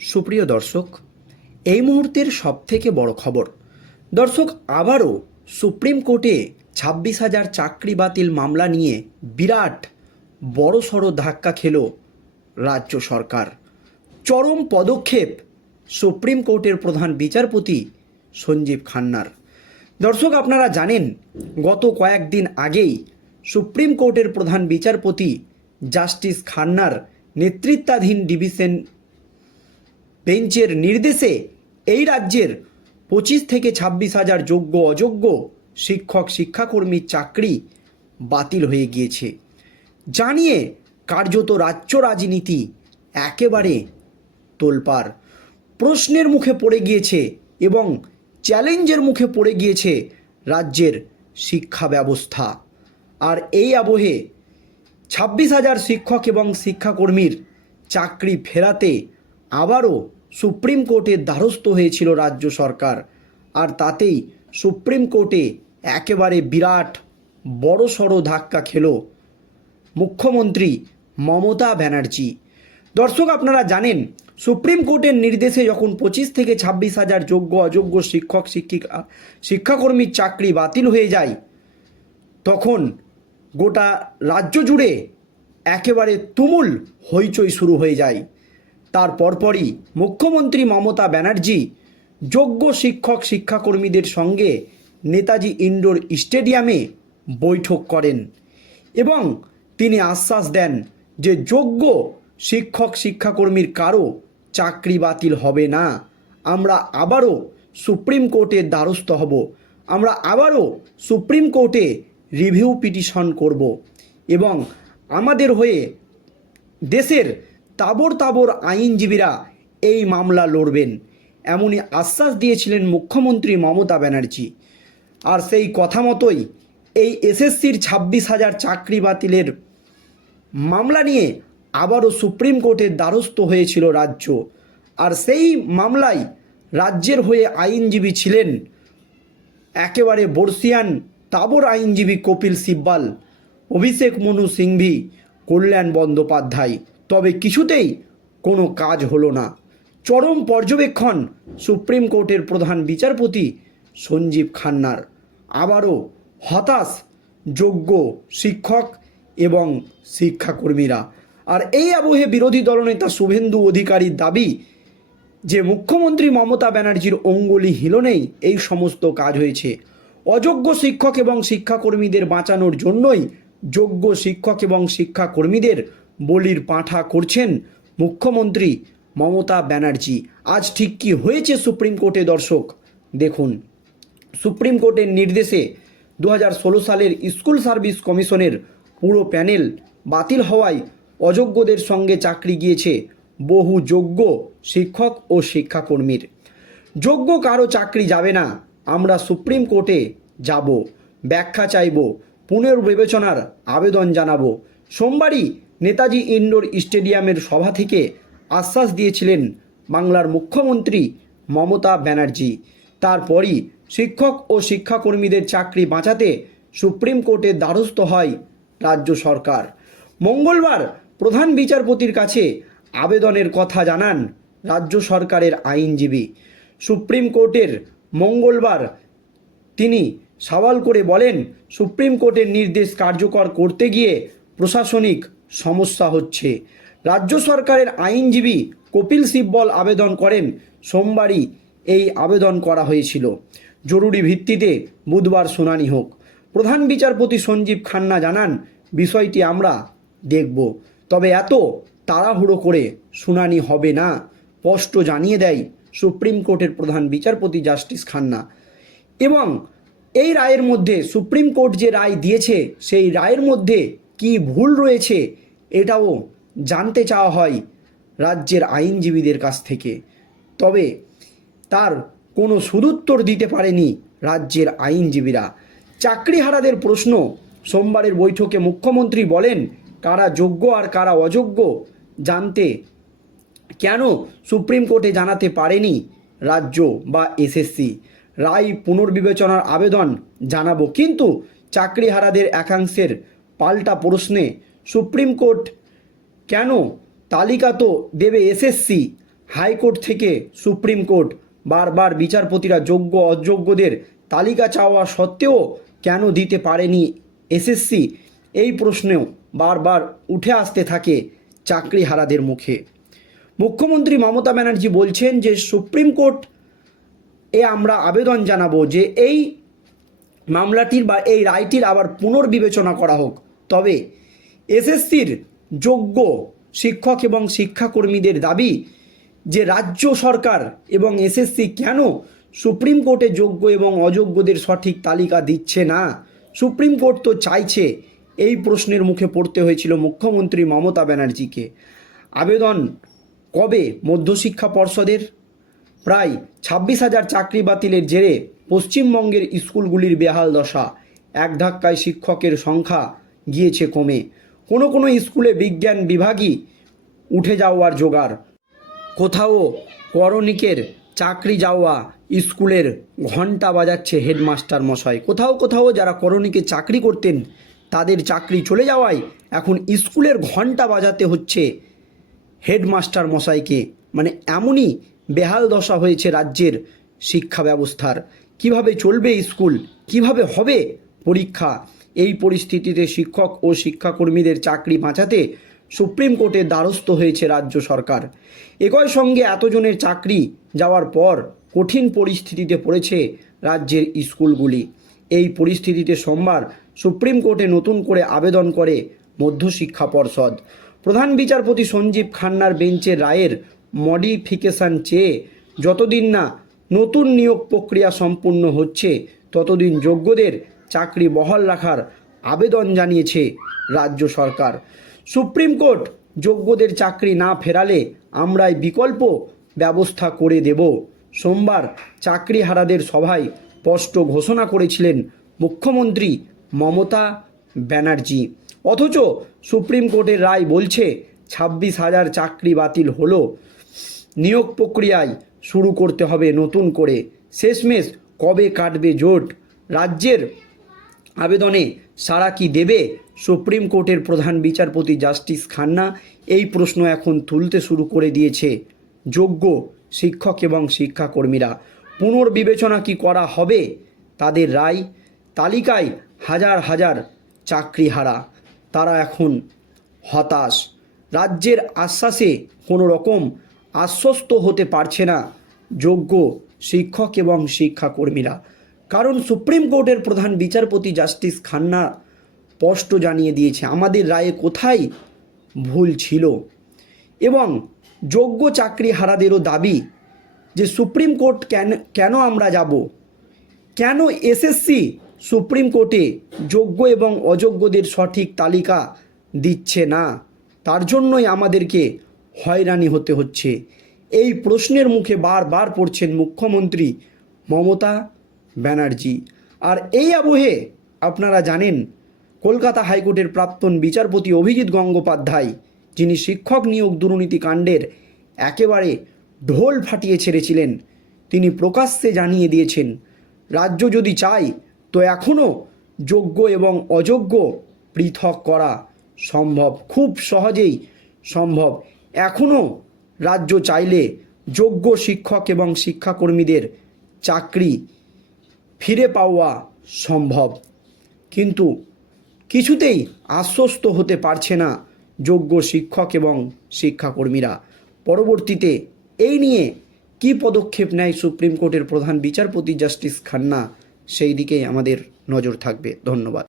সুপ্রিয় দর্শক, এই মুহূর্তের সবথেকে বড় খবর, দর্শক আবারও সুপ্রিম কোর্টে ছাব্বিশ হাজার চাকরি বাতিল মামলা নিয়ে বিরাট বড়সড় ধাক্কা খেল রাজ্য সরকার। চরম পদক্ষেপ সুপ্রিম কোর্টের প্রধান বিচারপতি সঞ্জীব খান্নার। দর্শক, আপনারা জানেন, গত কয়েকদিন আগেই সুপ্রিম কোর্টের প্রধান বিচারপতি জাস্টিস খান্নার নেতৃত্বাধীন ডিভিশন বেঞ্চের নির্দেশে এই রাজ্যের পঁচিশ থেকে ছাব্বিশ হাজার যোগ্য অযোগ্য শিক্ষক শিক্ষাকর্মীর চাকরি বাতিল হয়ে গিয়েছে। জানিয়ে কার্যত রাজ্য রাজনীতি একেবারে তোলপার প্রশ্নের মুখে পড়ে গিয়েছে এবং চ্যালেঞ্জের মুখে পড়ে গিয়েছে রাজ্যের শিক্ষা ব্যবস্থা। আর এই আবহে ছাব্বিশ হাজার শিক্ষক এবং শিক্ষাকর্মীর চাকরি ফেরাতে আবারও সুপ্রিম কোর্টের দ্বারস্থ হয়েছিল রাজ্য সরকার। আর তাতেই সুপ্রিম কোর্টে একেবারে বিরাট বড়সড় ধাক্কা খেল মুখ্যমন্ত্রী মমতা ব্যানার্জি। দর্শক, আপনারা জানেন, সুপ্রিম কোর্টের নির্দেশে যখন পঁচিশ থেকে ছাব্বিশ হাজার যোগ্য অযোগ্য শিক্ষক, শিক্ষিকা, শিক্ষাকর্মীর চাকরি বাতিল হয়ে যায়, তখন গোটা রাজ্য জুড়ে একেবারে তুমুল হইচই শুরু হয়ে যায়। তার পরপরই মুখ্যমন্ত্রী মমতা ব্যানার্জি, যোগ্য শিক্ষক শিক্ষাকর্মীদের সঙ্গে নেতাজি ইনডোর স্টেডিয়ামে বৈঠক করেন এবং তিনি আশ্বাস দেন যে যোগ্য শিক্ষক শিক্ষাকর্মীর কারও চাকরি বাতিল হবে না। আমরা আবারও সুপ্রিম কোর্টের দ্বারস্থ হব। আমরা আবারও সুপ্রিম কোর্টে রিভিউ পিটিশন করব এবং আমাদের হয়ে দেশের তাবর তাবর আইনজীবীরা এই মামলা লড়বেন। এমনই আশ্বাস দিয়েছিলেন মুখ্যমন্ত্রী মমতা ব্যানার্জি। আর সেই কথা মতোই এই এসএসসির ছাব্বিশ হাজার চাকরি বাতিলের মামলা নিয়ে আবারও সুপ্রিম কোর্টের দ্বারস্থ হয়েছিল রাজ্য। আর সেই মামলায় রাজ্যের হয়ে আইনজীবী ছিলেন একেবারে বর্ষিয়ান তাবর আইনজীবী কপিল সিব্বাল, অভিষেক মনু সিংভি, কল্যাণ বন্দ্যোপাধ্যায়। তবে কিছুতেই কোনো কাজ হলো না। চরম পর্যবেক্ষণ সুপ্রিম কোর্টের প্রধান বিচারপতি সঞ্জীব খান্নার। আবারও হতাশ, যোগ্য শিক্ষক এবং শিক্ষাকর্মীরা। আর এই আবহে বিরোধী দলনেতা শুভেন্দু অধিকারীর দাবি যে মুখ্যমন্ত্রী মমতা ব্যানার্জির অঙ্গুলি হিলনেই এই সমস্ত কাজ হয়েছে। অযোগ্য শিক্ষক এবং শিক্ষাকর্মীদের বাঁচানোর জন্যই যোগ্য শিক্ষক এবং শিক্ষাকর্মীদের বলির পাঁঠা করছেন মুখ্যমন্ত্রী মমতা ব্যানার্জি। আজ ঠিক কি হয়েছে সুপ্রিম কোর্টে দর্শক? দেখুন, সুপ্রিম কোর্টের নির্দেশে দু হাজার ষোলো সালের স্কুল সার্ভিস কমিশনের পুরো প্যানেল বাতিল হওয়ায় অযোগ্যদের সঙ্গে চাকরি গিয়েছে বহু যোগ্য শিক্ষক ও শিক্ষাকর্মীর। যোগ্য কারও চাকরি যাবে না, আমরা সুপ্রিম কোর্টে যাব, ব্যাখ্যা চাইব, পুনর্বিবেচনার আবেদন জানাব। সোমবারই নেতাজি ইন্ডোর স্টেডিয়ামের সভা থেকে আশ্বাস দিয়েছিলেন বাংলার মুখ্যমন্ত্রী মমতা ব্যানার্জি। তারপরই শিক্ষক ও শিক্ষাকর্মীদের চাকরি বাঁচাতে সুপ্রিম কোর্টের দ্বারস্থ হয় রাজ্য সরকার। মঙ্গলবার প্রধান বিচারপতির কাছে আবেদনের কথা জানান রাজ্য সরকারের আইনজীবী। সুপ্রিম কোর্টের মঙ্গলবার তিনি সওয়াল করে বলেন, সুপ্রিম কোর্টের নির্দেশ কার্যকর করতে গিয়ে প্রশাসনিক সমস্যা হচ্ছে। রাজ্য সরকারের আইনজীবী কপিল সিব্বল আবেদন করেন, সোমবারই এই আবেদন করা হয়েছিল। জরুরি ভিত্তিতে বুধবার শুনানি হোক। প্রধান বিচারপতি সঞ্জীব খান্না জানান, বিষয়টি আমরা দেখব। তবে এত তাড়াহুড়ো করে শুনানি হবে না, স্পষ্ট জানিয়ে দেয় সুপ্রিম কোর্টের প্রধান বিচারপতি জাস্টিস খান্না। এবং এই রায়ের মধ্যে সুপ্রিম কোর্ট যে রায় দিয়েছে, সেই রায়ের মধ্যে কি ভুল রয়েছে এটাও জানতে চাওয়া হয় রাজ্যের আইনজীবীদের কাছ থেকে। তবে তার কোনো সুদুত্তর দিতে পারেনি রাজ্যের আইনজীবীরা। চাকরিহারাদের প্রশ্ন, সোমবারের বৈঠকে মুখ্যমন্ত্রী বলেন, কারা যোগ্য আর কারা অযোগ্য জানতে কেন সুপ্রিম কোর্টে জানাতে পারেনি রাজ্য বা এসএসসি। রায় পুনর্বিবেচনার আবেদন জানাব, কিন্তু চাকরিহারাদের একাংশের পাল্টা প্রশ্নে সুপ্রিম কোর্ট কেন তালিকা তো দেবে এসএসসি হাইকোর্ট থেকে সুপ্রিম কোর্ট। বারবার বিচারপতিরা যোগ্য, অযোগ্যদের তালিকা চাওয়া সত্ত্বেও কেন দিতে পারেনি এসএসসি এই প্রশ্নেও বারবার উঠে আসতে থাকে চাকরিহারাদের মুখে। মুখ্যমন্ত্রী মমতা ব্যানার্জি বলছেন যে, সুপ্রিম কোর্ট এ আমরা আবেদন জানাব যে এই মামলাটির বা এই রায়টির আবার পুনর্বিবেচনা করা হোক। তবে এসএসসির যোগ্য শিক্ষক এবং শিক্ষাকর্মীদের দাবি যে রাজ্য সরকার এবং এসএসসি কেন সুপ্রিম কোর্টে যোগ্য এবং অযোগ্যদের সঠিক তালিকা দিচ্ছে না? সুপ্রিম কোর্ট তো চাইছে এই প্রশ্নের মুখে পড়তে হয়েছিল মুখ্যমন্ত্রী মমতা ব্যানার্জিকে। আবেদন কবে মধ্যশিক্ষা পর্ষদের? প্রায় ছাব্বিশ হাজার চাকরি বাতিলের জেরে পশ্চিমবঙ্গের স্কুলগুলির বেহাল দশা। এক ধাক্কায় শিক্ষকের সংখ্যা গিয়েছে কমে। কোনো কোনো স্কুলে বিজ্ঞান বিভাগই উঠে যাওয়ার জোগাড়। কোথাও করণিকের চাকরি যাওয়া স্কুলের ঘণ্টা বাজাচ্ছে হেডমাস্টার মশাই। কোথাও কোথাও যারা করণিকে চাকরি করতেন, তাদের চাকরি চলে যাওয়ায় এখন স্কুলের ঘণ্টা বাজাতে হচ্ছে হেডমাস্টার মশাইকে। মানে এমনই বেহাল দশা হয়েছে রাজ্যের শিক্ষা ব্যবস্থার। কীভাবে চলবে স্কুল? কীভাবে হবে পরীক্ষা? এই পরিস্থিতিতে শিক্ষক ও শিক্ষাকর্মীদের চাকরি বাঁচাতে সুপ্রিম কোর্টের দ্বারস্থ হয়েছে রাজ্য সরকার। একই সঙ্গে এতজনের চাকরি যাওয়ার পর কঠিন পরিস্থিতিতে পড়েছে রাজ্যের স্কুলগুলি। এই পরিস্থিতিতে সোমবার সুপ্রিম কোর্টে নতুন করে আবেদন করে মধ্যশিক্ষা পর্ষদ। প্রধান বিচারপতি সঞ্জীব খান্নার বেঞ্চের রায়ের মডিফিকেশন চেয়ে যতদিন না নতুন নিয়োগ প্রক্রিয়া সম্পূর্ণ হচ্ছে, ততদিন যোগ্যদের চাকরি বহাল রাখার আবেদন জানিয়েছে রাজ্য সরকার। সুপ্রিম কোর্ট যোগ্যদের চাকরি না ফেরালে আমরাই বিকল্প ব্যবস্থা করে দেব। সোমবার চাকরিহারাদের সভায় স্পষ্ট ঘোষণা করেছিলেন মুখ্যমন্ত্রী মমতা ব্যানার্জি। অথচ সুপ্রিম কোর্টের রায় বলছে, ছাব্বিশ হাজার চাকরি বাতিল হলো। নিয়োগ প্রক্রিয়ায় শুরু করতে হবে নতুন করে। শেষমেশ কবে কাটবে জোট? রাজ্যের আবেদনে সাড়া কি দেবে? সুপ্রিম কোর্টের প্রধান বিচারপতি জাস্টিস খান্না এই প্রশ্ন এখন তুলতে শুরু করে দিয়েছে যোগ্য শিক্ষক এবং শিক্ষাকর্মীরা। পুনর্বিবেচনা কি করা হবে? তাদের রায়, তালিকায় হাজার হাজার চাকরিহারা। তারা এখন হতাশ। রাজ্যের আশ্বাসে কোনো রকম আশ্বস্ত হতে পারছে না যোগ্য শিক্ষক এবং শিক্ষাকর্মীরা। কারণ সুপ্রিম কোর্টের প্রধান বিচারপতি জাস্টিস খান্না স্পষ্ট জানিয়ে দিয়েছে, আমাদের রায়ে কোথায় ভুল ছিল? এবং যোগ্য চাকরি হারাদেরও দাবি যে সুপ্রিম কোর্ট কেন কেন আমরা যাব? কেন এসএসসি সুপ্রিম কোর্টে যোগ্য এবং অযোগ্যদের সঠিক তালিকা দিচ্ছে না? তার জন্যই আমাদেরকে হয়রানি হতে হচ্ছে। এই প্রশ্নের মুখে বারবার পড়ছেন মুখ্যমন্ত্রী মমতা ব্যানার্জি। আর এই আবহে আপনারা জানেন, কলকাতা হাইকোর্টের প্রাক্তন বিচারপতি অভিজিৎ গঙ্গোপাধ্যায়, যিনি শিক্ষক নিয়োগ দুর্নীতি কাণ্ডের একেবারে ঢোল ফাটিয়ে ছেড়েছিলেন, তিনি প্রকাশ্যে জানিয়ে দিয়েছেন, রাজ্য যদি চায়, তো এখনও যোগ্য এবং অযোগ্য পৃথক করা সম্ভব, খুব সহজেই সম্ভব। এখনও রাজ্য চাইলে যোগ্য শিক্ষক এবং শিক্ষাকর্মীদের চাকরি ফিরে পাওয়া সম্ভব। কিন্তু কিছুতেই আশ্বস্ত হতে পারছে না যোগ্য শিক্ষক এবং শিক্ষাকর্মীরা। পরবর্তীতে এই নিয়ে কি পদক্ষেপ নেয় সুপ্রিম কোর্টের প্রধান বিচারপতি জাস্টিস খান্না, সেই দিকেই আমাদের নজর থাকবে। ধন্যবাদ।